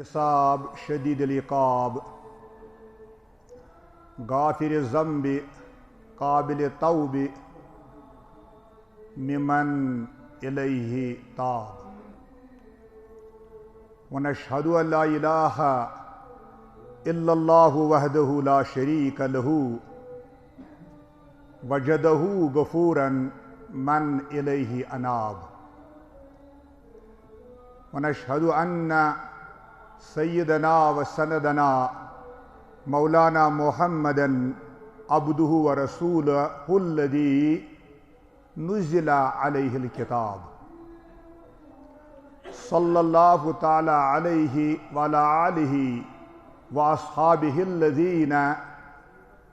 حساب شدید العقاب غافر الذنب قابل التوب ممن إليه تاب ونشهد أن لا إله إلا الله وحده لا شريك له وجده غفورا من إليه أناب ونشهد أن سيدنا وسندنا مولانا محمدا عبده ورسوله الذي نزل عليه الكتاب صلى الله تعالى عليه وعلى آله وأصحابه الذين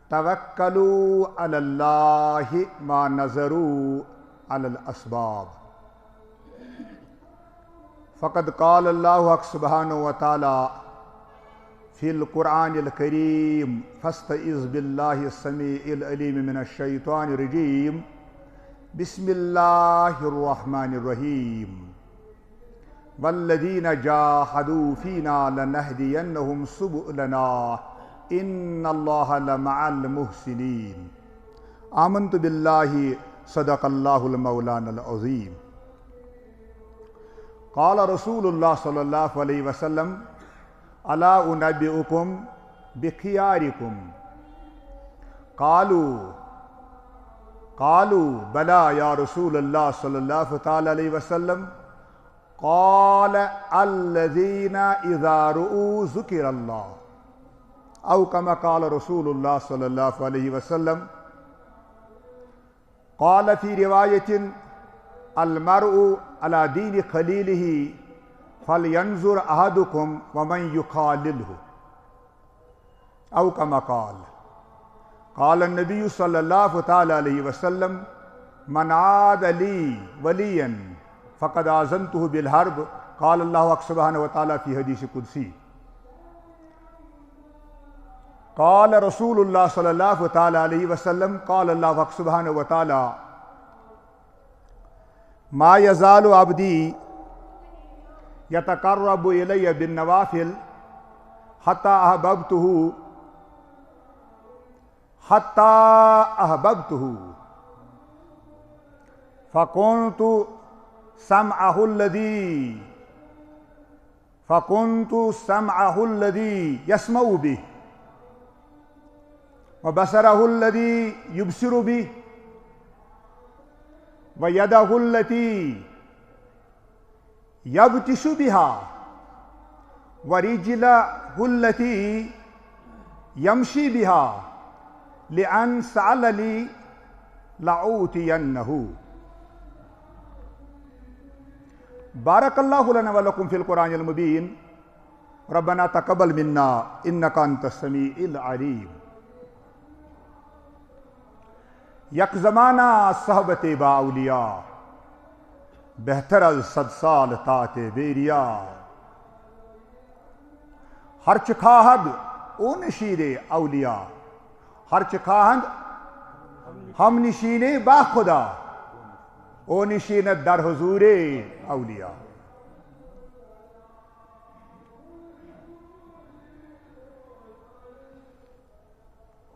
توكلوا على الله ما نظروا على الأسباب فقد قال الله سبحانه وتعالى في القرآن الكريم فاستعذ بالله السميع العليم من الشيطان الرجيم بسم الله الرحمن الرحيم والذين جاهدوا فينا لنهدينهم سبلنا إن الله لمع المحسنين آمنت بالله صدق الله المولانا العظيم قال رسول الله صلى الله عليه وسلم ألا أنبئكم بخياركم قالوا بلى يا رسول الله صلى الله عليه وسلم قال الذين إذا رؤوا ذكر الله أو كما قال رسول الله صلى الله عليه وسلم قال في رواية المرء على دين خليله فلينظر أحدكم ومن يخالله أو كما قال النبي صلى الله عليه وسلم من عاد لي وليا فقد آذنته بالحرب قال الله سبحانه وتعالى في حديث قدسي قال رسول الله صلى الله عليه وسلم قال الله سبحانه وتعالى ما يزال عبدي يتقرب إلي بالنوافل حتى أحببته فكنت سمعه الذي يسمع به وبصره الذي يبصر به ويده التي يبطش بها ورجله التي يمشي بها لأن سألني لأوتينه بارك الله لنا ولكم في القرآن المبين ربنا تقبل منا إنك أنت السميع العليم یک زمانہ صحبت با اولیاء بہتر از 100 سال طاعت بیریا ہر چکھاہد او نشین اولیاء ہر چکھاہد ہم نشین با خدا او نشینت در حضور اولیاء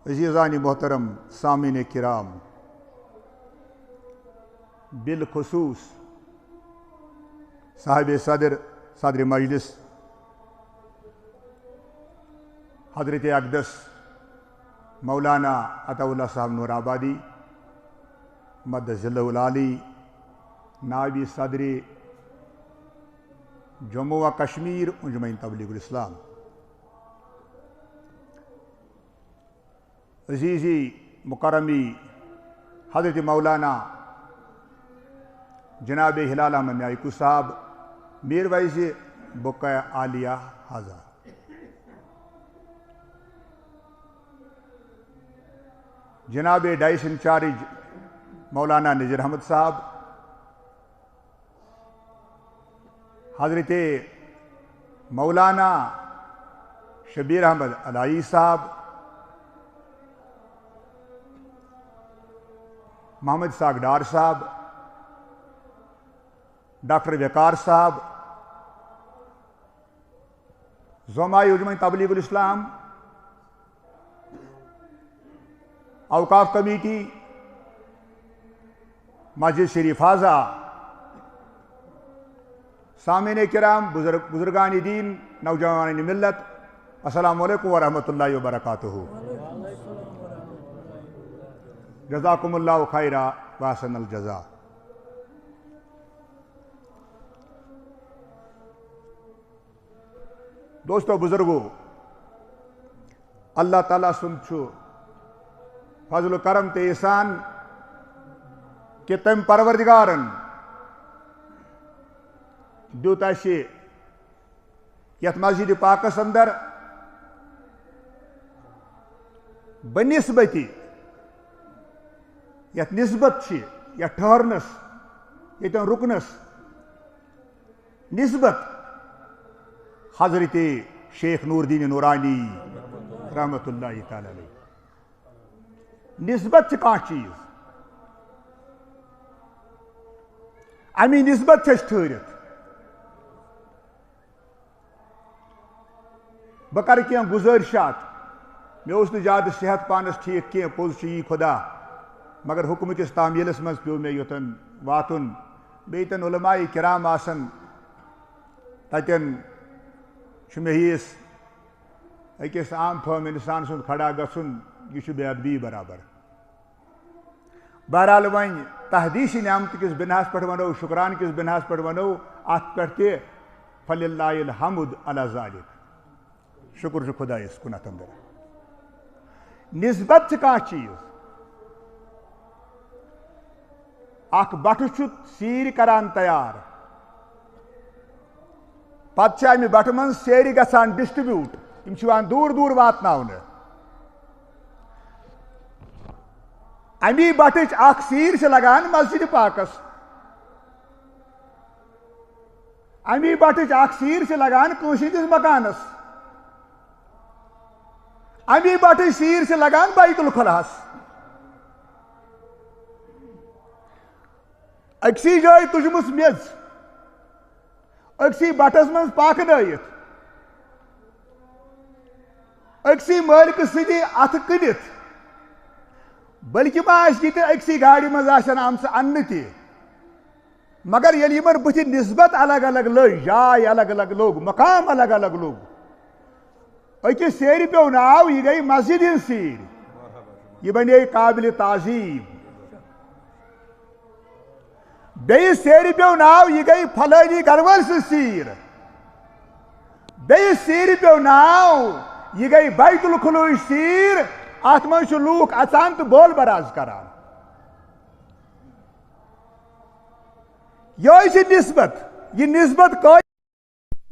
عزیزانی محترم سامعین کرام بالخصوص صاحب صدر مجلس حضرت اقدس مولانا عطا اللہ صاحب نور آبادی مدد ذلہ العالی نائب صدر جموں و کشمیر انجمن تبلیغ الاسلام عزیزی مکرمی حضرت مولانا جناب ہلال احمد نیائکو صاحب میر وائز بقع عالیہ حاضر جناب ڈائس انچارج مولانا نذیر احمد صاحب حضرت مولانا شبیر احمد علائی صاحب محمد ساگ ڈار صاحب ڈاکٹر وقار صاحب زومائی اجمن تبلیغ الاسلام، اوقاف کمیٹی، مسجد شریف حاضہ، سامعین کرام، بزرگان دین، نوجوان ملت، السلام علیکم ورحمۃ اللہ وبرکاتہ۔ جزاکم اللہ خیرا واحسن الجزا۔ دوستو بزرگو، اللہ تعالیٰ سن فضل و کرم تے احسان کہ تم پروردگارن دیت اسہ یت مسجد پاکس اندر بنسبتی یت نسبت یت ٹھہرنس یتن رکنس نسبت حضرت شیخ نور الدین نورانی رحمت اللہ تعالی علیہ نسبت کان چیز امی نسبت ٹھہرت بہ کر کی گزارشات مے اس زیادہ صحت پانس ٹھیک کی پوز یہ خدا مگر حکم کس تعمیلس مز پیو مے یوتن واتن بیتن علماء کرام آسن تتن مے ہیس اکس عام فہم انسان سن کھڑا گھن یہ بے ادبی برابر۔ بہرحال ون تحدیثی نعمت کس بناس پہ ونو شکران کس بناس پہ ونو ات پہ فللہ الحمد علی ذالک، شکر خدایس کنت اندر نسبت کان چیز اخ بٹھ سیر کران تیار پتہ امہ بٹھ من سیری گژھان ڈسٹریبیوٹ یم دور دور واتناون امی بٹچ اخ سیر سے لگان مسجد پاکس، امی بٹچ اخ سیر سے لگان کنسہ ہندس مکانس، امی بٹچ سیر سے لگان بیت الخلاس، اکسی جائے تجمس میز اکسی بٹس من پاک نائت اکسی مالک سدی ات کنت بلکہ ما یہ اکسی گاڑی مز آمس ان تہ مگر یل یمن بت نسبت الگ الگ لگ، جائے الگ الگ لوگ، مقام الگ الگ لوگ، اکس سیر پیو ناو یہ گئی مسجد ہند سیر، یہ بنے قابل تعظیم، بیس سیر پیو ناو یہ گئی فلانی گرول سے سیر، بیس سیر پیو ناو یہ گئی بیت الخلوش سیر، ات من لوک اچان تو بول براز کران، یہ نسبت، یہ نسبت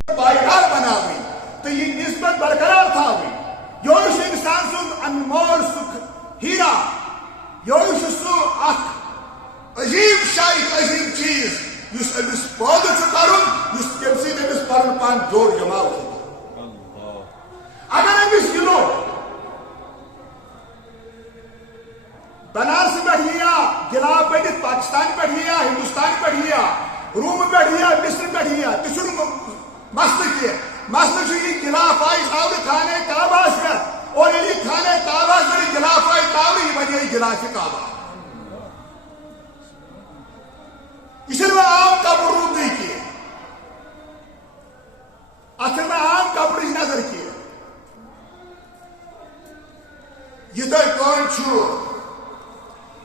پائیدار بناوی تو یہ نسبت برقرار تھاوی، یہ انسان سن انمول سکھ ہیرا، یہ سو اخ عظیم شاید عظیم چیز اس امس پودہ کرن اس تم سی امس پن پان جوڑ جماؤ اگر امس کلو بنارس پہ گلاب بنت پاکستان پہ ہندوستان پہ روم پہ مصر پہ تہ مسئلہ کی مسئلہ یہ گلاف آئی تھو خانہ کعبہ پہ اور یعنی خانہ کعبہ پہ گلاف آئی تھو یہ بنے گلاف کعبہ، یہ عام کپڑ روپی کی اتھ میں عام کپڑ نظر کی یہ تھی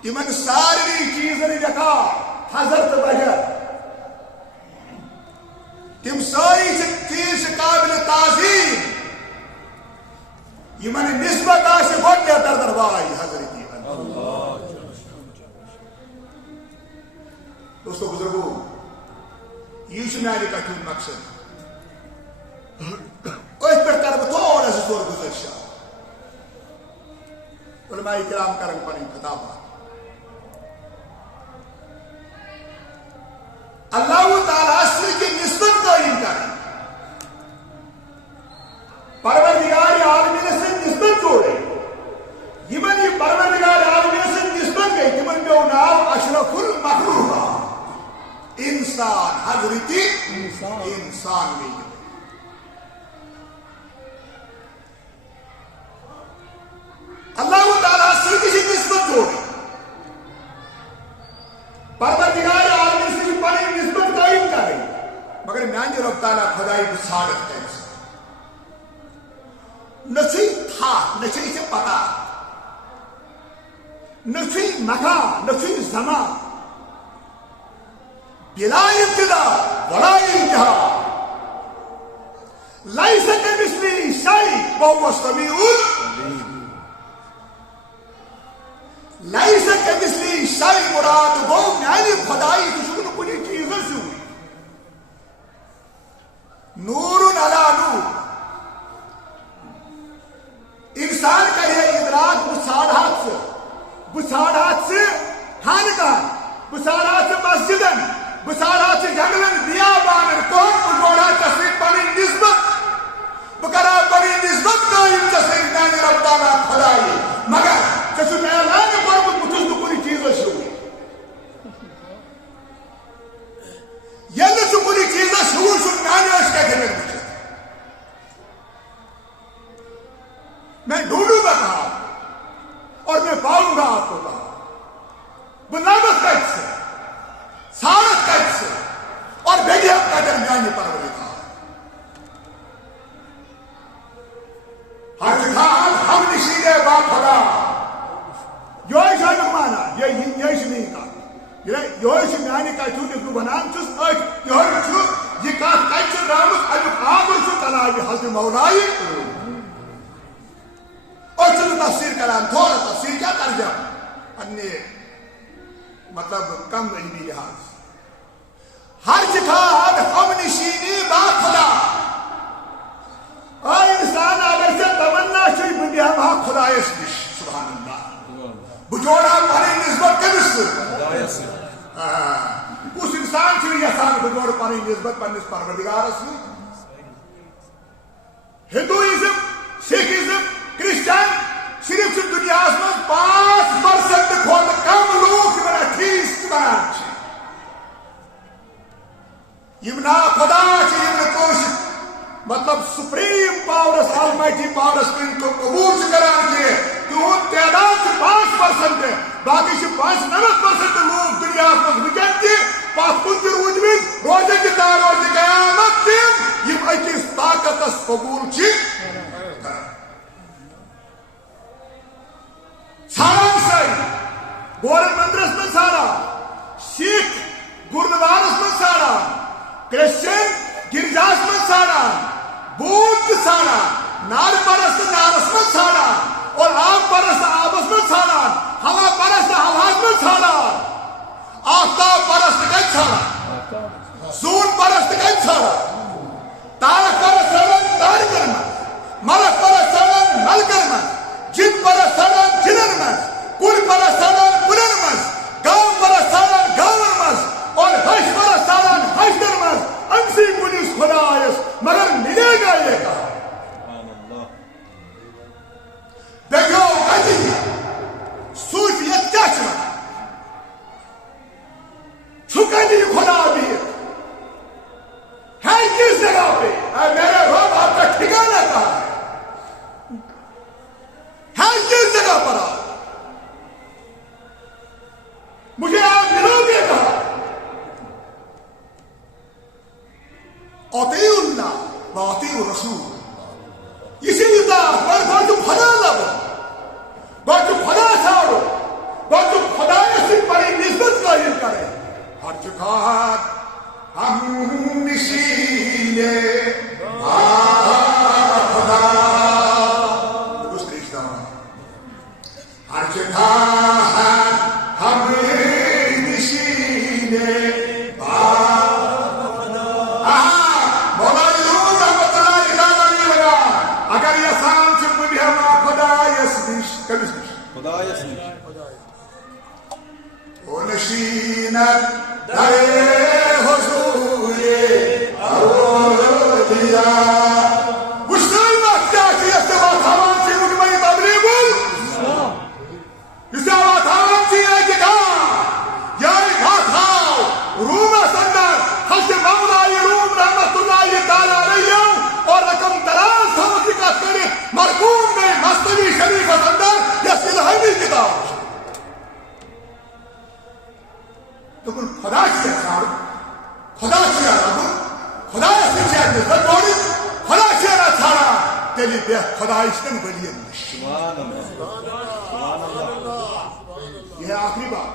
تمن ساری چیزن دیکھا حضرت بغیر تم ساری چیز قابل تعظیم یمن نسبت آس گۄڈٕ دربار حضرت دوستو بزرگو یہ میانہ کتھ ہند مقصد ات پہ کر بہ تھوڑا زٕ ژور گزارشات علماء کرام کرن پنن خطابات اللہ تعالیٰ سے نسبت قائم کریں، پروردگار عالمین سے نسبت جوڑے، یمن یہ پروردگار عالمین سے نسبت گئی تمن پیو ناو اشرف المخلوقات انسان، حضرت انسان میں نچھی تھا نچھی سے پتا نچھی مکان نچھی زمان بلا ابتدا ولا انتہا لیس کمثلہ شیء وہو السمیع لیس کمثلہ شیء مراد گو میانی خدائی تو کچھ چیز سے نور علی نور انسان کا یہ ادراک بساڑات سے خانقاہ بساڑات سے مسجدن بساڑات سے جنگلن بیابانن کون بجوڑا تصویر پانی نسبت بکرا پانی نسبت قائم تصویر میانی رب تعالیٰ خدائی مگر چسو اعلان کربت مجھز تو کچھ چیز شو یہ سو کچھ چیز شو میانی اس کا گھر مجھے میں ڈھونڈوں گا کہا اور میں پاؤں گا آپ کو کہا بنامت قید سے سارت قید سے اور بیگی آپ کا درمیانی پروری کہا ہر خان ہم نشیدے با خدا یہ شاید مانا یہ نہیں کہا یہ میانی کا چھوٹی کو بنام چس یہ کہا قید سے رامت اجو آمر سے تلاوی حضر مولائی اور چلو تفسیر کرام تھوڑا تفسیر کیا ترجمہ انہیں مطلب کم علمی لحاظ ہر جہاد ہم نشینی با خدا اور انسان آگے سے تمنا شوی بندی ہم خدا اس نش سبحان اللہ بجوڑا پانی نسبت کمس اس انسان سے یسان بجوڑ پانی نسبت پنس پروردگار اس ہندوئزم سکھزم کرسچن صرف سے دنیا میں 5% کھوت کم لوگ بنا ٹھیس بنان یمنا خدا یمنا کوش مطلب سپریم پاورس آلمائٹی پاورس کو قبول کران کے تہد تعداد 5% باقی 95% لوگ دنیا میں وجن کی پاس کن روزمت روزے کی روز قیامت تم یم اکس طاقت قبول ساران سائی گورن مندرس میں سارا سکھ گردوارس میں سارا کرسچن گرجاس میں سارا بودھ سارا نار پرست نارس میں سارا اور آب پرست آبس میں سارا ہوا پرست ہواس میں سارا آفتاب پرست کئی سارا زون پرست کئی سارا تارک پرست سارا تارک کرمت ملک پرست سارا مل کرمت جن پرست سارا جنن مز کل پرست سارا کنن مز گاؤں پرست سارا گاؤں مز اور حش پرست سارا حشر مز امسی کنیس خدا آئیس مگر ملے گا یہ کہا دیکھو کہتی صوفیت کیا چمت چھکنی خدا بھی ہے کس جگہ پہ اے میرے رب آپ کا ٹھکانہ کہا ہے کس جگہ پر آپ مجھے آپ ملو گے کہا اطیع اللہ و اطیع الرسول اسی اطاعت پر جو خدا لگو بچو خدا چھاڑو بچو خدا سے بڑی نسبت قائم کرے ہر چکات ہم نشینے خدا ہر چکات ہم نشینے اگر یہ سان سے مجھے خدا یسنش خدا یسنش او نشینت در حضور اولیا مسلم اختیاتی استباد حوان سے مجمعی تبلیغ استباد حوان سے اجگاہ یا ایک ہاؤ روم سندر حسن مولائی روم رحمت اللہ تعالی علیہ اور رقم دراز تھا ذکر کرے مرحوم میں مستوی شریف اندر یا سلحمی کتاب تو خدا سے اچھاڑ خدا سے اچھاڑ خدا سے اچھاڑ خدا سے اچھاڑا تیلی بیت خدایشتن ولین نش. یہ ہے آخری بات.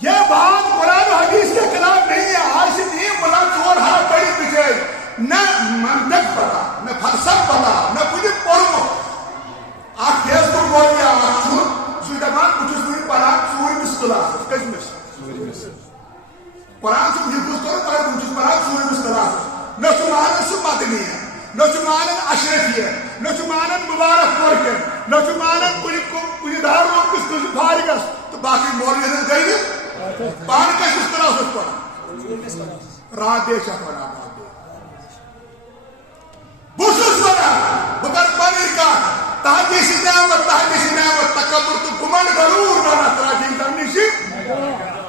یہ بات قرآن و حدیث کے خلاف نہیں ہے. آج نہیں ملا چور ہاتھ بڑی پیچھے نہ منطق پتا نہ فلسفہ پتا نہ کچھ پڑھو. آپ فیس بک بول گیا سو دپان بچس وی پڑھان ژوٗرمِس کلاسس کٔژمِس قرآن سے حفظ کرو مگر بچس پڑھان ژوٗرمِس کلاسس. نہ چھُ مانان سُہ مدنی نہ چھُ مانان اشرفیہ نہ چھُ مانان مبارک پورکن نہ چھُ مانان کُنہِ دارالعلوم کِس کٲنٛسہِ فارغس تہٕ باقٕے مولوین گٔے نہٕ پانہٕ کٔژمِس کلاسس پران رات دے چھا پران. بہٕ چھُس ونان بہٕ کرٕ پنٕنۍ کتھ تہنٛدِ چھِ نعمت تکبر تہٕ گُمنڈ غروٗر بنان تراجی تمہِ نِش.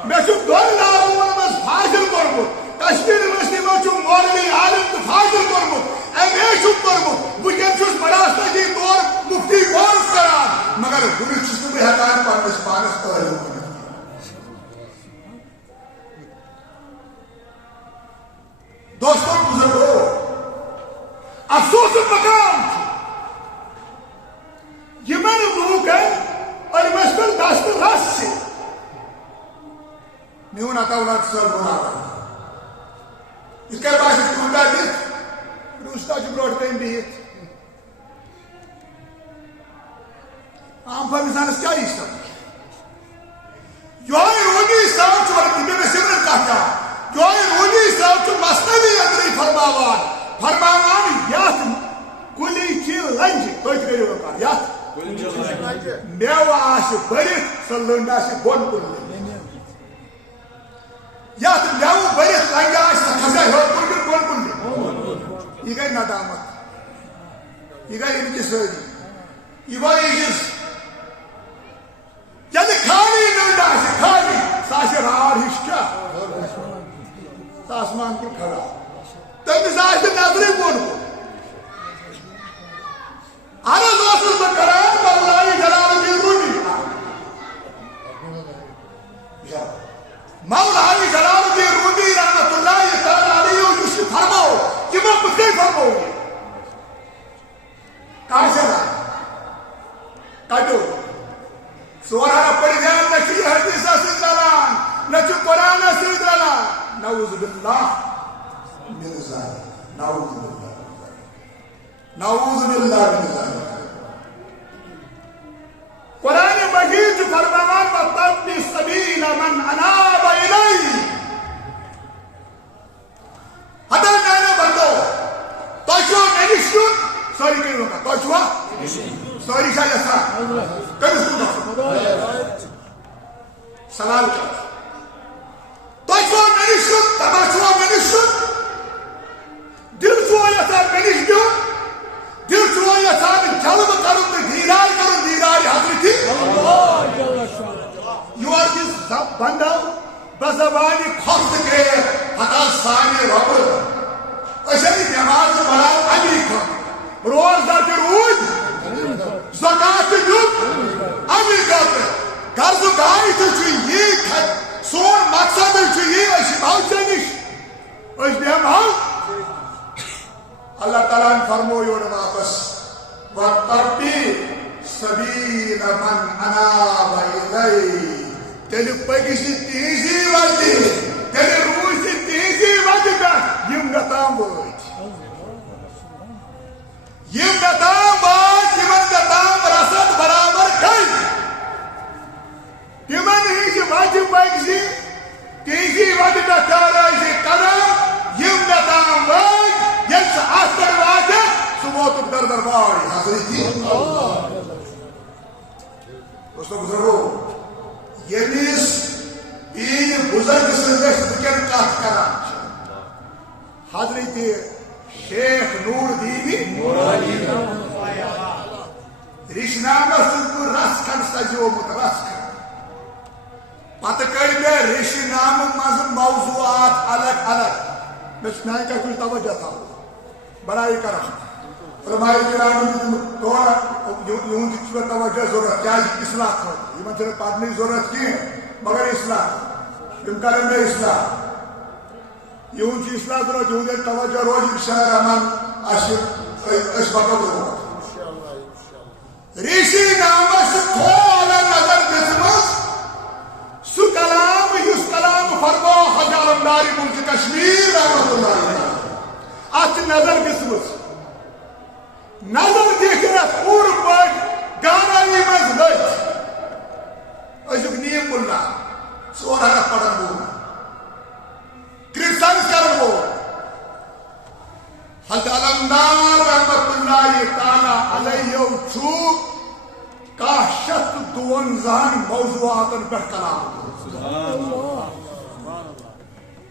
مےٚ چھُ دۄن لاگوٗن منٛز فٲصل کوٚرمُت. کشمیٖر یونیورسٹی منٛز چھُ مولوی عالم تہٕ فٲصل کوٚرمُت. MA چھُم کوٚرمُت. وٕنکٮ۪ن چھُس بڑاستٲجی طور مفتی کورس کران مگر وٕنہِ چھُس نہٕ بہٕ ہٮ۪کان پننِس پانس تعلیٖم کٔرِتھ. دوستو بزرگو افسوس مقام یمن لوکن علمس پہ دست رس سے میون عطاولات صاحب بنانا اس کے پاس تیوتا دت روستا چھ بروٹ کن بہت عام فہم انسانس کیا سمجھ یہ روزی صاحب چھ میں سمرن کہتا جو روزی صاحب چھ مصنوی اندر فرماوان یت کلی چھ لنج تھی کرو یت میو آس برت سو لنڈ آس بن کن یت میو برت لنج آس کھسا ہر کن بن کن. یہ گئی ندامت یہ گئی انکساری یہ گئی عجز. یعنی خالی لنڈ آس خالی سا راڑ ہش کیا آسمان کن کھڑا تمس آس نظر بون کن. عرض اوسس بہ کران مولانا جلال الدین رومی مولانا جلال الدین رومی رحمۃ اللہ تعالی علیہ یس فرماو تمو بکے فرماو کاشرا کٹو سورا پڑ گیا نہ حدیث سے دلان نہ قرآن سے دلان. نعوذ باللہ من ذلک نعوذ باللہ من ذلک. قرآن مجید فرمان وَاتَّبِعْ سَبِيلَ مَنْ أَنَابَ إِلَيَّ. حضر میانے بندو توجہ نش سوری کرو کا توجہ سوری شاہ یسا کمس کو سوال کر توجہ نش تماشا نش دل چھو یسا نش دیو دل چھو یسا جلب کرو تو دیدار کرو دیدار حضرت یور دس بندو بزبانی خود کے حتا سانی رب اشری نماز پڑھا امی کھت روزدار کے روز زکات دیت امی کھت قرض داری تو یہ کھت سون مقصد یہ اشباؤ نش اس نعمال اللہ تعالیٰ نے فرمویا واپس وَاتَّبِعْ سَبِيلَ مَنْ أَنَابَ إِلَيَّ. تیل پکسی تیزی وتی تیل روزی تیزی وتی پہ یم گتام وچ یم گتام وچ یمن گتام رسد برابر کھن یمن ہی وتی پکسی تیزی وتی پہ کارائی قدم یم گتام وچ یل سے آستر واتے سموت در درباری حضرتی دوستو بزرگو یمس این بزرگ سندس بکن کات کران حضرت شیخ نور دیوی رشنامہ سنکو رس کن سجومت رس کن پتہ کر میں رشنامہ مز موضوعات الگ الگ میں سنائیں کا کچھ توجہ تھا بڑائی کرم فرمائی جناب تھوڑا یوں جس توجہ ضرورت کیا اصلاح کر یہ مجھے پڑھنے ضرورت کی مگر اصلاح ان کریں گے اصلاح یوں چی اصلاح ضرورت یوں دے توجہ روز انشاء الرحمن ریشی نامس تھوڑا نظر دِژمٕژ سُہ کلام یُس کلام فرمو حج علمداری ملک کشمیر رحمۃ اللہ علیہ اتھ نظر دِژمٕژ نظر دِتھ پوٗرٕ پٲٹھۍ گانایی منٛز ؤتھۍ أزیُک نیم مُلا 4 ہتھ پرن وول کرٹسائز کرن وول حج علمدار رحمۃ اللہ تعالی علیہ چھُ 152 موضوعاتن پہ کلام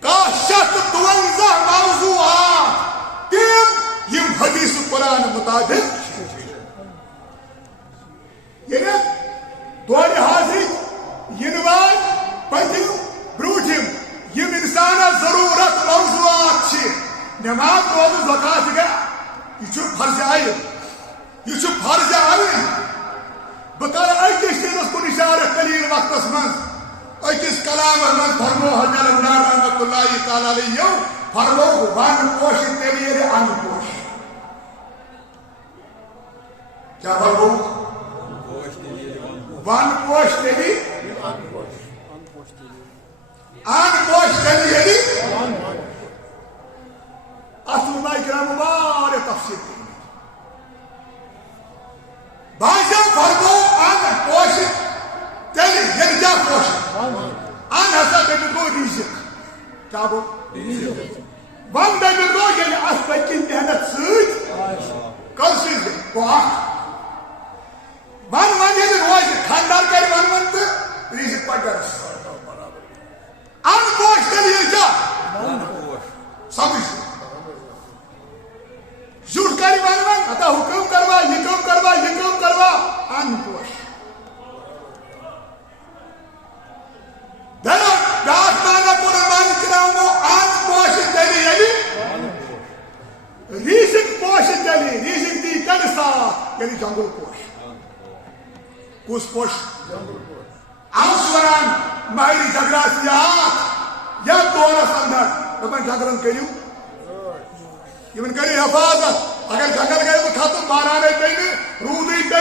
152 موضوعات تم یم حدیث قرآن مطابق یعنی دور حاضر ینوان پتم بروٹم یم انسان ضرورت موضوعات نماز روز زکات گیا یہ فرض عین یہ فرض عین بہ کر أکِس چیزس کن اشارہ قلیل وقتس من أکِس کلامس من فرمو حج علمدار رحمۃ اللہ تعالی علیہ فرمو ون پوش تیل ییٚلہِ ان پوش کیا فرمو ون پوش تیل ان پوش تیل ییٚلہِ علماء کرام واریاہ تفصیل باشا فرمو ان پوش تیل ییٚلہِ کیا پوش ان ہسا دٔپِتھ گوٚو ریٖزق کیا گوٚو ون دٔپِتھ گوٚو ییٚلہِ اتھ پٔتۍ کِنۍ محنت سۭتۍ کٔر سۭتۍ گوٚو اکھ ون ییٚلہِ روزِ خانٛدار کرِ ون تہٕ ریٖزق پتہٕ گرس ان پوش تیل ییٚلہِ کیا سمجھ جھوٹ کری ون اتا حکم کروا یہ کام کروا یہ کام کروا ان پوش بیاکھ مانا قرآن کرامو ان پوش تیلی یعنی ریزق پوش تیلی ریزق دی کن ساتھ یعنی جنگل پوش کس پوش آس ونان ماہری جگراسیات یا دورس اندر دپان جگرن کریو یمن کری حفاظت اگر جنگل گئے تو ختم بارانہ پہ رودی پہ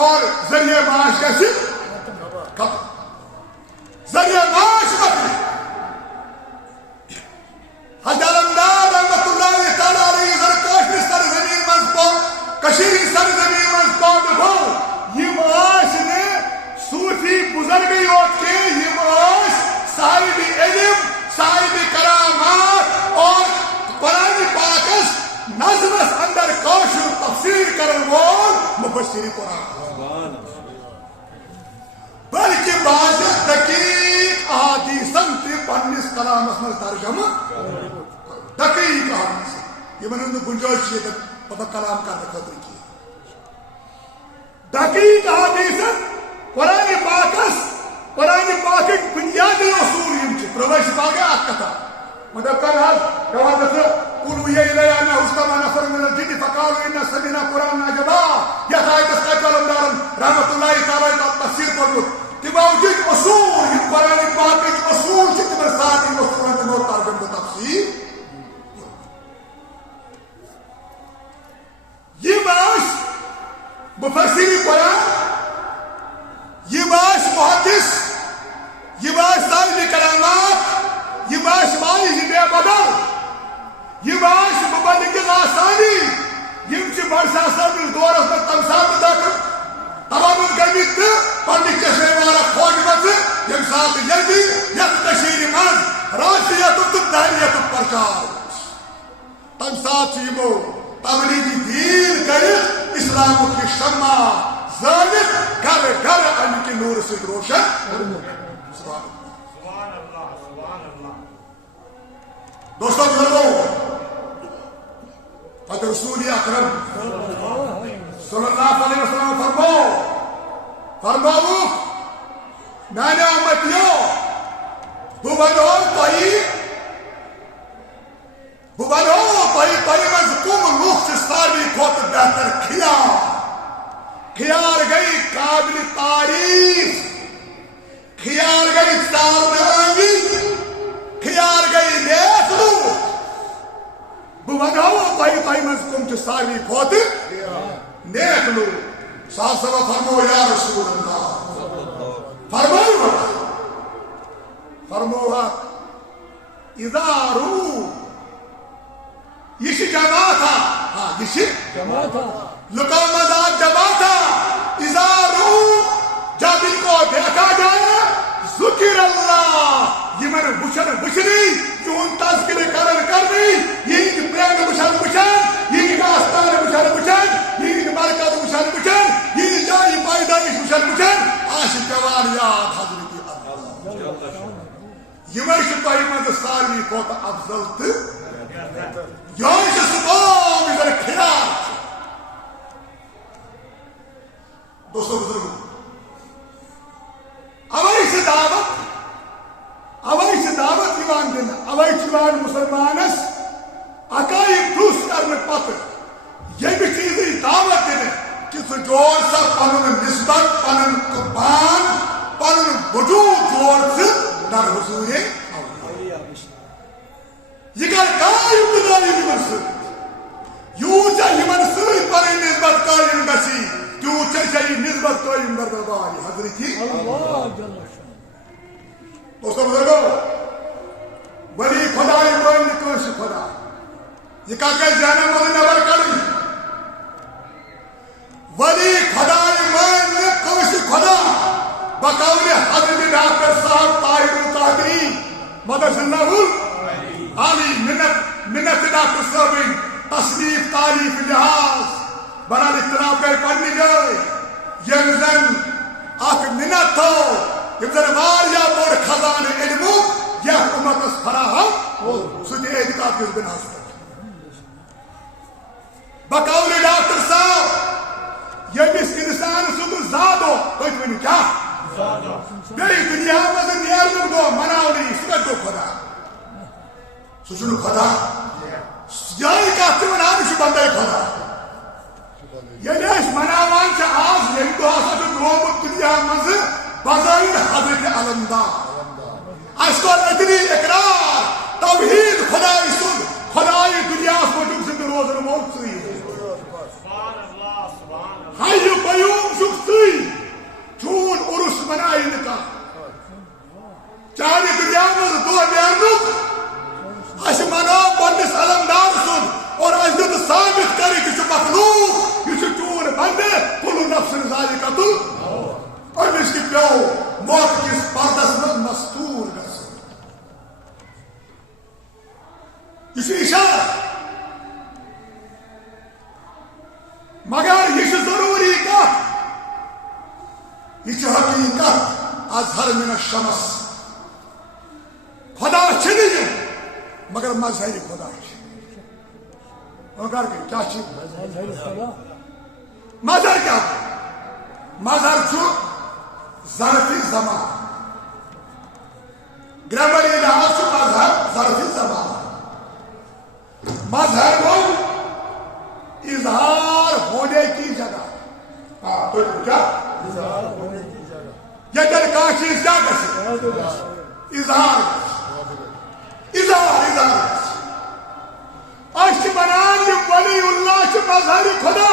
اور ذریعہ معاش گژھِ ختم ذریعہ معاش مکلہِ حج علمدار رحمۃ اللہ تعالی علیہ زن کٲشرِ سرزمین منٛز کشیٖرِ سرزمین منٛز پٲدٕ گوٚو یم ٲسۍ نہٕ صوٗفی بُزرگٕے یوت کینٛہہ یم ٲسۍ صاحبِ علم صاحبِ کرامات اور قرآن پاکس نظمس اندر کٲشُر تفسیر کرن وول مفسر قرآن بلکہ بعض دقیق احادیثن تہ پننس کلامس مز ترجمہ دقیق احادیث یمن ہند گنجائش پتہ کلام کرنے خاطر کی دقیق احادیثن قرآن پاکک بنیادی اصول یم پرویش پاک اک کتھا مطلب کل قُلْ إِلَيَّ أَنَّهُ اسْتَمَعَ نَفَرٌ مِنَ الْجِنِّ فَقَالُوا إِنَّا سَمِعْنَا قُرْآنًا عَجَبًا یتھ آیتس حج علمدار رحمۃ اللہ تعالی تفسیر کوٚرمُت تِمو دِتۍ اصوٗل یِم قرآن پاکٕکۍ اصوٗل چھِ تِمن سارنٕے اصوٗلن تِمو ترجم تہٕ تفسیٖر یِم ٲسۍ مُفسِرِ قرآن یِم ٲسۍ محدث یِم ٲسۍ صاحبِ کرامات یم واعظ بے بدل یم مبلغ آسانی یم برساسن دورس میں تم سات تمام گمت تو پنہ چشمے والا کھوجمت یم سات یعنی یت من راشیت تو دہریت پرچار تم سات یمو تبلیغی دین کر اسلام کی شمع زالت گھر گھر ان کے نور سے روشن دوستوں بزرگوں حضرت رسول اکرم صلی اللہ علیہ وسلم فرماؤ میانے امتیو بہ ونو تہ من کم لوگ ساروی کھت بہتر خیار گئی قابل تعریف خیار گئی ژالنہٕ آمٕتۍ خیار گئی نیک لوگ بہو تم ساروی کھوت نیک لوگ ساسا فرمو یا رسول اللہ فرمو ادارو یہ جماعت ہاں یہ لکو مزاج جماعت ادارو جب ان کو دیکھا جائے ذکر اللہ یہ میں بچنی چون تذکر کرنی یہ پرنگ بچن یہ آستان بچن یہ مرکز بچن یہ جائی پیدائش بچن آشق جوان یاد حضرت اللہ یہ میں تہ مز ساروی کھوت افضل تو یہ سبام ادھر خیال دوستو بزرگو اوے سے دعوت یوان دن اوے چوان مسلمانس عقائد درست کرنے پتہ یہ بھی چیز دعوت دن کہ سہ جوڑ سا پنن نسبت پنن قربان پنن وجود جوڑ سہ در حضور یہ کر قائم بدائی یمن ست یوچا یمن ست پر نسبت قائم گسی یوچا یہ نسبت قائم گردواری حضرتی دوستو بزرگو ولی خدای مان کنس خدا یہ کا ذہن مز نبر کریں ولی خدای مان کنس خدا بقول حضرت ڈاکٹر صاحب طاہر القادری مدرس اللہ علی منت ڈاکٹر صاحب تصنیف تعریف لحاظ برال اختلاف کر پڑھنی گئے یہ زن اخ منت ہو یہ زن واریا بوڑ خزان علم یہ امت فراہم سدی اعتقاد کس بنا بقول ڈاکٹر صاحب یمس انسان سند زادو تھی ونو کیا بیٚیہِ دُنیا منٛز نیرنُک دۄہ مناونہٕ یہِ سُہ کتہِ گوٚو خۄدا سُہ چھُنہٕ خۄدا یِہے کتھ تہِ ونان یہِ چھُ بندے خۄدا ییٚلہِ أسۍ مناوان چھِ آز ییٚمہِ دۄہ ہسا چھُ درٛومُت دُنیا منٛزٕ بظٲہِر حضرت علمدار اَسہِ کوٚر أتنی اقرار توحیٖد خۄداے سُنٛد خۄدایہِ دُنیاہس موٗجوٗب زِندٕ روزن وول ژٕے حیہِ قیوٗم چھُکھ ژٕے چون عرس منائی نکا چاہے دنیا میں دو نیرنک اس مناو پنس علمدار سن اور اس دن ثابت کرے کہ چھ مخلوق یہ چون بندے کل نفس ذائقۃ اور اس کی پیو موت کس پردس میں مستور گس یہ اشارہ مگر یہ ضروری کا یہ حقیقت اظہر من الشمس خدا چھنی مگر مظہر خدا مگر کیا مظہر کیا مظہر چھو ظرفی زمان گرامر لحاظ چھو مظہر ظرفی زمان مظہر کو اظہار ہونے کی جگہ تو کیا یہ در کا چیز کیا کر سکتے اظہار اشت بنان ولی اللہ چھ مظہر خدا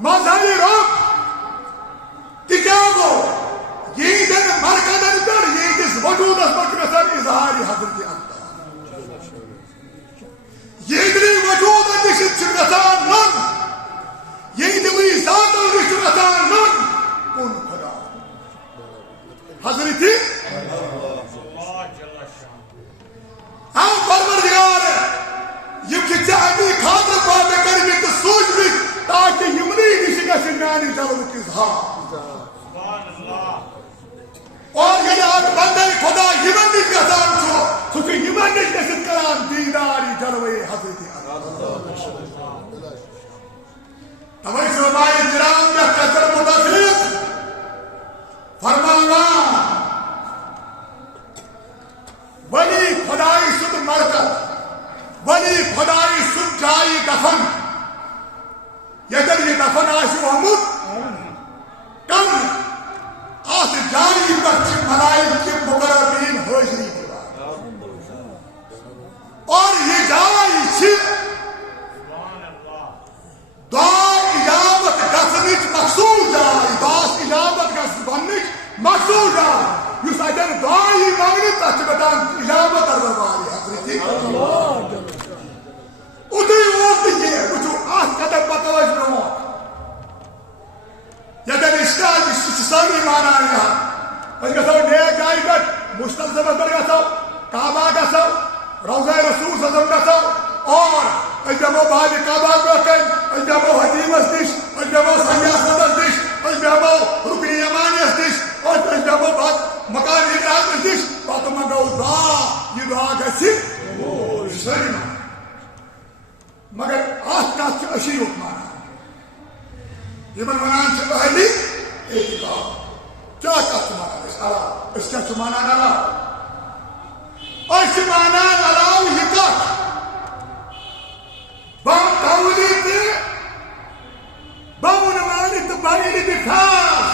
مظہر رب کہ کیا گو یہ دن مرکزن کر یہ کس وجود اس وقت مثل اظہار حضرت اللہ یہ دنی وجود نشد چکتان نن یہ دنی ذات نشد نن کن خدا حضرت ہم پروردگار یہ کہ چاہتی خاطر باتیں کریں تو سوچ بھی تاکہ یمنی کسی کا سنانی جلو کی اظہار اور یہ آج بندے خدا یمنی کا سان چھو سوچے یمنی کسی کران دیداری جلوے حضرت تمہیں فرمائے جرام یا قدر متفق فرمانا ولی خدای سد مرکز ولی خدای سد جائی دفن یدر یہ دفن آشو حمود کم آس جائی بچ ملائک کے مقربین حضری دیوا اور یہ جائی قیامت رواری حضرتی ادھر وقت یہ وچھو آہ قدم بتوج برمو یدن اشتاج سانی مانا رہا اس گسو نیک جائی گٹ مستلزم پر گسو کعبہ گسو روضہ رسول صلی اللہ علیہ وسلم گسو اور اس جمعو بھائی کعبہ گوکن اس جمعو حدیمس دش اس جمعو سیاستس دش اس جمعو رکن یمانیس دش اور اس جمعو بات مکان ابراہیم دش بات منگو دعا یہ دعا گسی سری مانا مگر آس کات سے اشیوک مانا یہ من منان سے پہلی اعتقاد کیا کات مانا اس کیا چمانا نالا اور چمانا نالا یہ کات بام قولی تے بام نمانی تو بانی تے خاص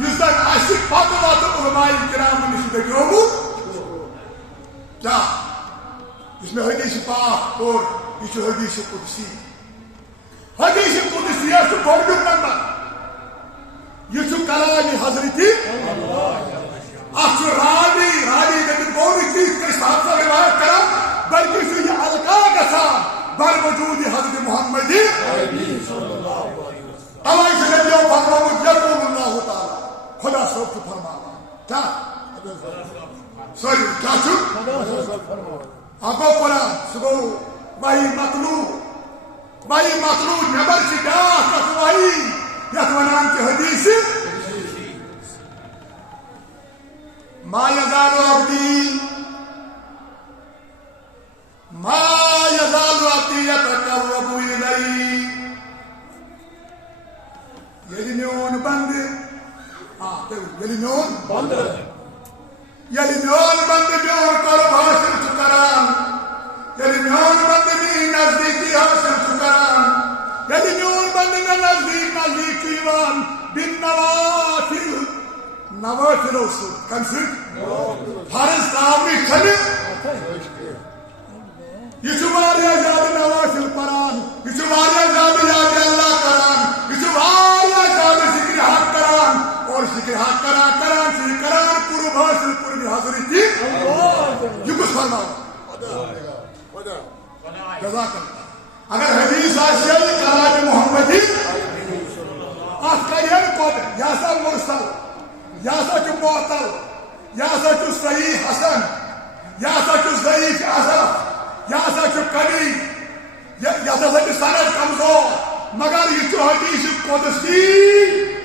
یوزن عاشق پاتا واتا علماء کرام نشدہ گروہو کیا اس میں حدیث پاک اور یہ چھو حدیث قدسی حدیث قدسی ہے چھو بڑھن نمبر یہ چھو کلام حضرتی اچھو راوی لیکن بولی چیز کے ساتھ سے روایت کرم بلکہ چھو یہ علقہ کسان بر وجود حضرت محمدی اللہ سے نبیوں فرماؤں یقول اللہ تعالی خدا صرف تو فرماؤں کیا سوری کیا چھو آپ کو قرآن سگو وحی مطلوب نبر کی ڈاک وحی یتونان کی حدیث ما یزال عبدی یتقرب الی یلی میون بند میون قرب حاصل چکران یلی میون بند می نزدیکی حاصل چکران یلی میون بند می نزدیک ایوان بن نوافل اصول کنسل فرض تعامی کھلی یہ چماریا زیادہ نوافل قرآن یہ چماریا زیادہ یاد اللہ قرآن یہ چماریا زیادہ ذکر حق قرآن اور ذکر حق قرآن قرب حاصل قرب حاضری کی یہ کچھ فرماؤ جزاک اللہ اگر حدیث آشیائی کلام محمدی آت کریم قد یا سا مرسل یا سا چو معطل یا سا چو صحیح حسن یا سا چو ضعیف اثر یا سا چو کبھی یا سا چو سند کمزور مگر یہ چو حدیث قدسی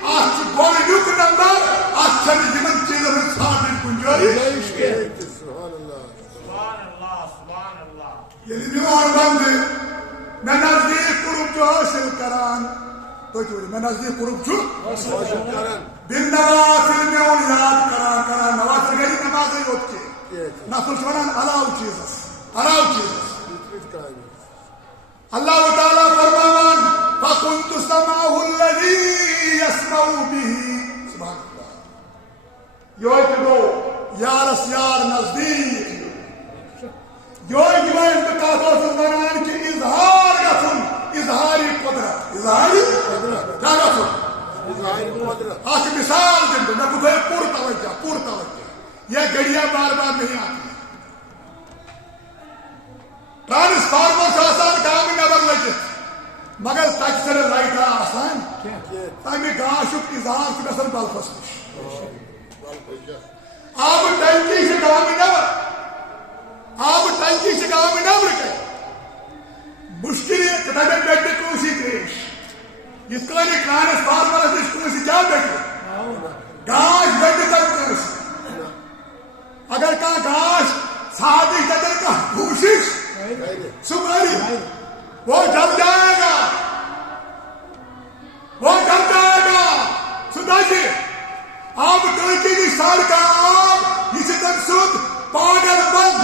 آت چو گوڑ یوک نمبر آت چلی جمن چیزر ثابت کنجوری یہ لیوان بند میں نزدیک قرب جو حاصل کران تو چوری میں نزدیک قرب جو حاصل کران بن نوافل میں ان یاد کران نوافل گئی نماز ہوت کے نفل چونان علاو چیزس اللہ تعالیٰ فرمان فَكُنْتُ سَمَعُهُ الَّذِي يَسْمَعُ بِهِ سبحان اللہ یہ جو یارس یار نزدیک جو جوائز بکاتو سلطانان کی اظہار اظہاری قدرت کیا گسن آج مثال دن دو میں کتھے پور توجہ یہ گڑیاں بار بار نہیں آتی ٹرانسفارمر سے آسان کام نبر لگت مگر تک سر لائٹ آسان تاکہ گاشک اظہار سے گسن بلفس آب ٹنکی سے کام نبر آپ ٹنکی سے کام نبر کے مشکل کتابیں بیٹھے کوسی کریش اس کا لیے ٹرانسفارمر سے کوسی کیا بیٹھے گاش بیٹھے تک کوسی اگر کہا گاش سادی قدر کا کوشش سماری وہ جل جائے گا سنا جی آپ ٹنکی کی سال کا آپ اسے تک سود پاگل بند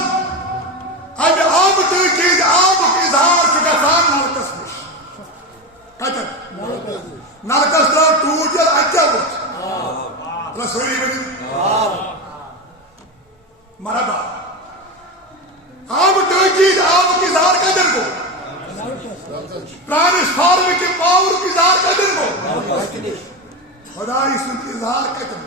اب آپ ٹنکی آپ اظہار چکا سان نرکس مش کچھر نرکس تو ٹوجر اچھا بچ رسولی بنی مرحبا آپ ٹنکی آپ کی اظہار قدر کو ٹرانسفارمر کے پاور کی اظہار قدر کو خدا اس کی اظہار قدر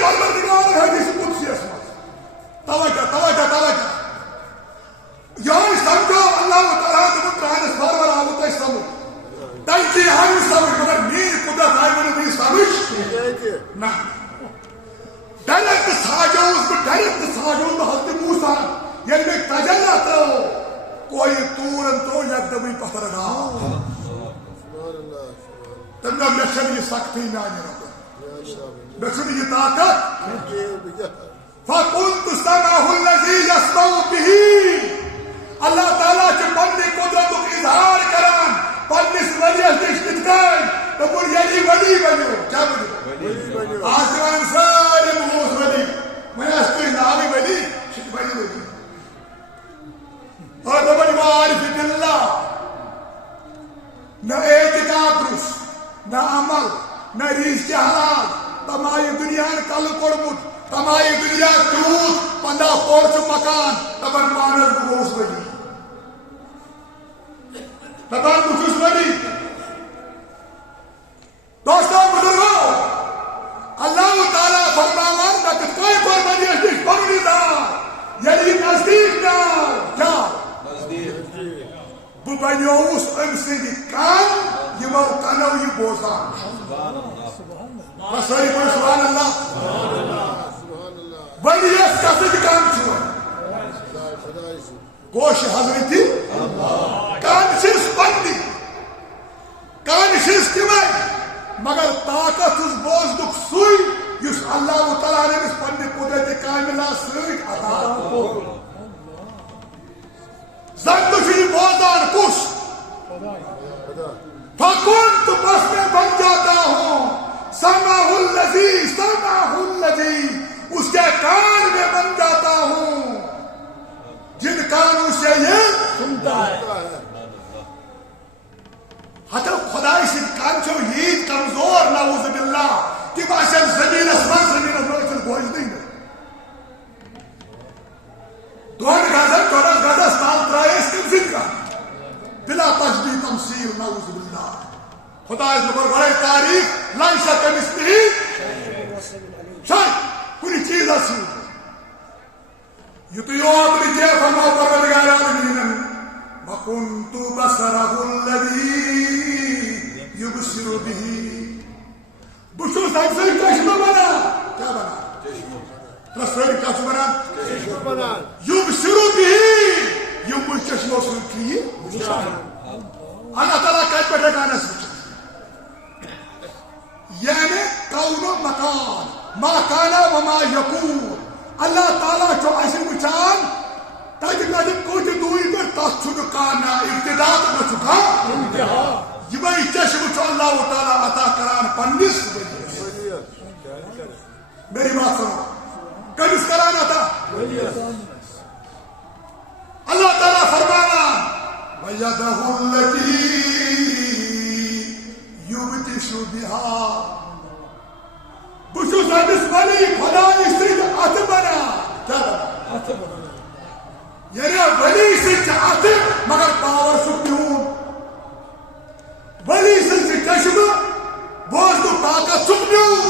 پروردگار حدیث قدسی اسمت توجہ یہ سمجھو اللہ تعالیٰ تم ٹرانسفارمر آو تھی سمجھ تنچی آئی سمجھ مگر میر قدرت آئی ونی سمجھ نا ڈائریکٹ ساجوز حضرت موسیٰ یعنی میں تجلہ تو کوئی تورن تو یک دبی پتھر گا تم نے مشن یہ سختی میں آنے رکھا مشن یہ طاقت فَقُلْتُ سَمَعُ الَّذِي يَسْمَعُ بِهِ اللہ تعالیٰ چھ پنی قدرت اظہار کران پنیس ولیت دشتت کن تو پر یعنی ولی بنیو کیا بنیو آسمان سارے محوث ولی میں اس کوئی نامی ولی شک بنی ولی اور دبنی معارف باللہ نہ اعتقاد درس نہ عمل نہ رزق حلال تمائی دنیا کل قربت تمائی دنیا کرود پندہ پورچ مکان تبر مانر بروس بنی تبر بخصوص بنی دوستوں بزرگوں اللہ تعالیٰ فرماوان نکت کوئی قربانی اشتیش پرنی دار یعنی نزدیک دار کیا ببنیوس امسی دی کان یمو کنو یہ بوزان مسئلی پر سبحان اللہ بنیس کسی دی کان چھوئے گوش حضرتی کانشس بندی کانشس کمائی مگر طاقت اس بوزدک سوئی یس اللہ تعالیٰ نے اس پنی قدرت کاملہ سوئی عطا زندشی بوزان کش فَكُنْتُ بس میں بن جاتا ہوں سَمَعُ الَّذِي اس کے کان میں بن جاتا ہوں جن کانوں سے یہ سنتا ہے حتی خدای سے کان چھو یہ کمزور نعوذ باللہ کہ باشن زمین اسمان چل گوش دیں گے دون غزل چورس غزل سال ترائیس کم زد کا بلا تشبیح تمثیل نعوذ باللہ خدا اس نبر بڑے تاریخ لائشہ کمثلی شاید کنی چیز اسی یہ تو یو اپنی جے فرما پروردگار عالمین وَكُنْتُ بَصَرَهُ الَّذِي يُبْصِرُ بِهِ بشوس اکثر چشمہ بنا کیا بنا رسول کچھ بنا یبصر به یم چشمہ سن کی اللہ تعالیٰ کہت پہ گانا سوچ یعنی کون و مکان ما کانا وما یکون اللہ تعالیٰ جو ایسے مچان تاکہ کچھ دوئی پر تاچھو کانا ابتدا تو چکا یہ بھائی چشم چو اللہ تعالیٰ عطا کران پنیس میری بات سنو کبھی کرانا تھا اللہ تعالیٰ فرمانا وَيَدَهُ الَّتِي يُبْتِشُ بِهَا بشو سادس ولی خدای سید اتبنا کیا بنا یعنی ولی سید اتب مگر پاور سکتیون ولی سید چشم بوز دو طاقت سکتیون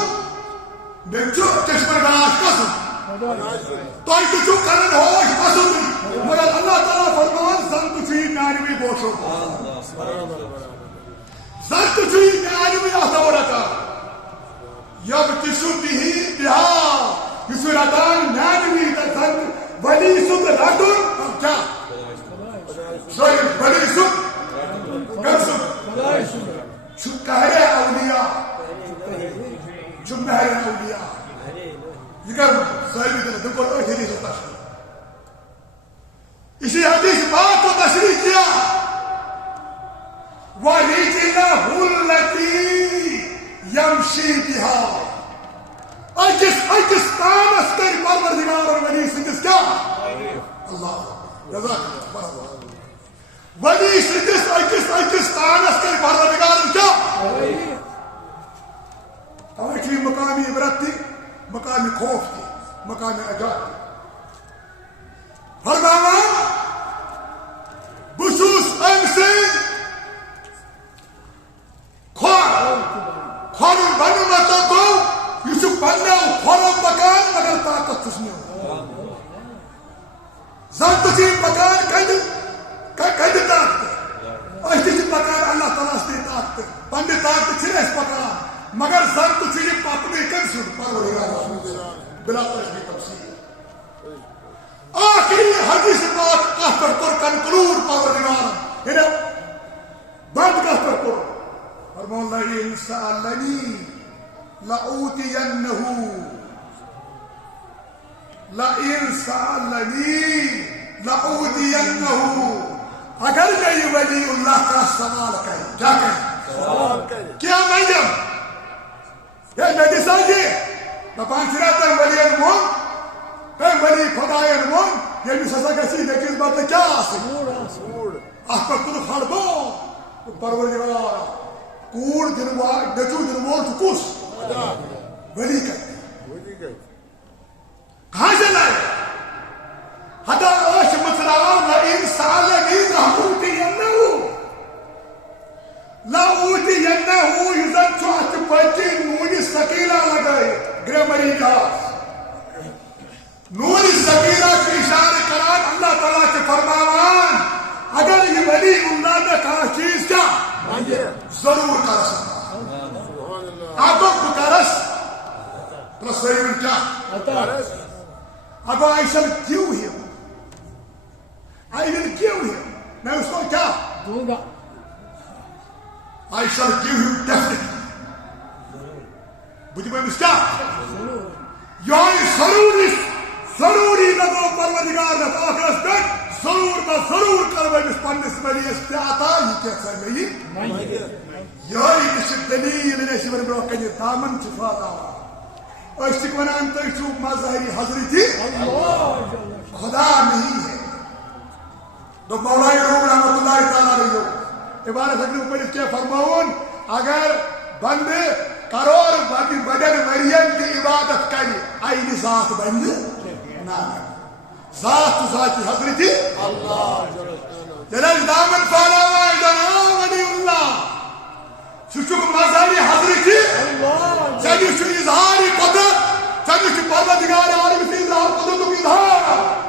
بچو چشم ناش قسم تو ایک جو کرن ہوش قسم مگر اللہ تعالیٰ فرمان زن تچی نانوی بوشو زن تچی نانوی احتورتا یبتشو بیہی بہا یسو ردان نانوی تزن ولی سب ردن کیا شاید ولی سب گرسم چھو کہرے اولیاء چھو مہر اولیاء یہ کر صحیح دل دل پر حدیث و تشریح اسی حدیث بات کو تشریح کیا وَرِجِلَهُ الَّتِي يَمْشِي بِهَا اجس تانس کر پروردگار اور ولی سندس کیا اللہ جزاک اللہ ولی سندس اجس تانس کر پروردگار کیا توجہ مقامی عبرت تھی مقامی خوف تھی مقامی عجاب تھی فرمانا بشوس ام سے خور بنو مطلب کو یوسف بنو خورم پروردگار رسول بلا تشبیہ تمثیل آخری حدیث پاک کہہ پر کر کنکلوڈ پروردگار یعنی بند کہہ پر کر فرمون لئن سألنی لأوتینہ لئن سألنی لأوتینہ اگر میں ولی اللہ کا سوال کرے کیا کریں کیا میم یہ نبی ساجی بپانسرات ولی المون ولی خدای المون یہ بھی سزا کسی لیکن بات کیا آسے احبت تنو خربو پروردگار کوڑ دنوار نجو دنوار تو کس ولی کرتے کہاں سے لائے حدا اوش مطلعان لئن سألنی لأوتینہ یزن چوہت بچی نونی سکیلہ لگئے گریمری لحاظ نونی سکیلہ کی اشارہ کران اللہ تعالیٰ کے فرماوان اگر یہ ولی اللہ نے کہا چیز کیا ضرور کرس آگو کرس رسول کیا اگو I shall give him I will give him میں اس کو کیا دوں گا I shall give him definitely بجھے میں اس کیا یعنی ضروری لگو پروردگار نے آخرت میں ضرور کر میں اس پنس ولی اس پہ آتا یہ کیسا نہیں یعنی کسی دلیل نیسی من برو کنی دامن چفادا اشتک ونان تیچو مظہری حضرتی خدا نہیں ہے تو مولائی روم رحمت اللہ تعالیٰ رہی ہو عبارت اگلی اوپر اس کے فرماؤن اگر بندے کرور بدن مریم کی عبادت کری آئینی ذات بند نا ذات ذاتی حضرتی جنج دامن فالا وائدنا ولی اللہ شکر مظہری حضرتی چاہیے اظہاری قدرت چاہیے پروردگار عالم سے اظہار قدرت کو اظہار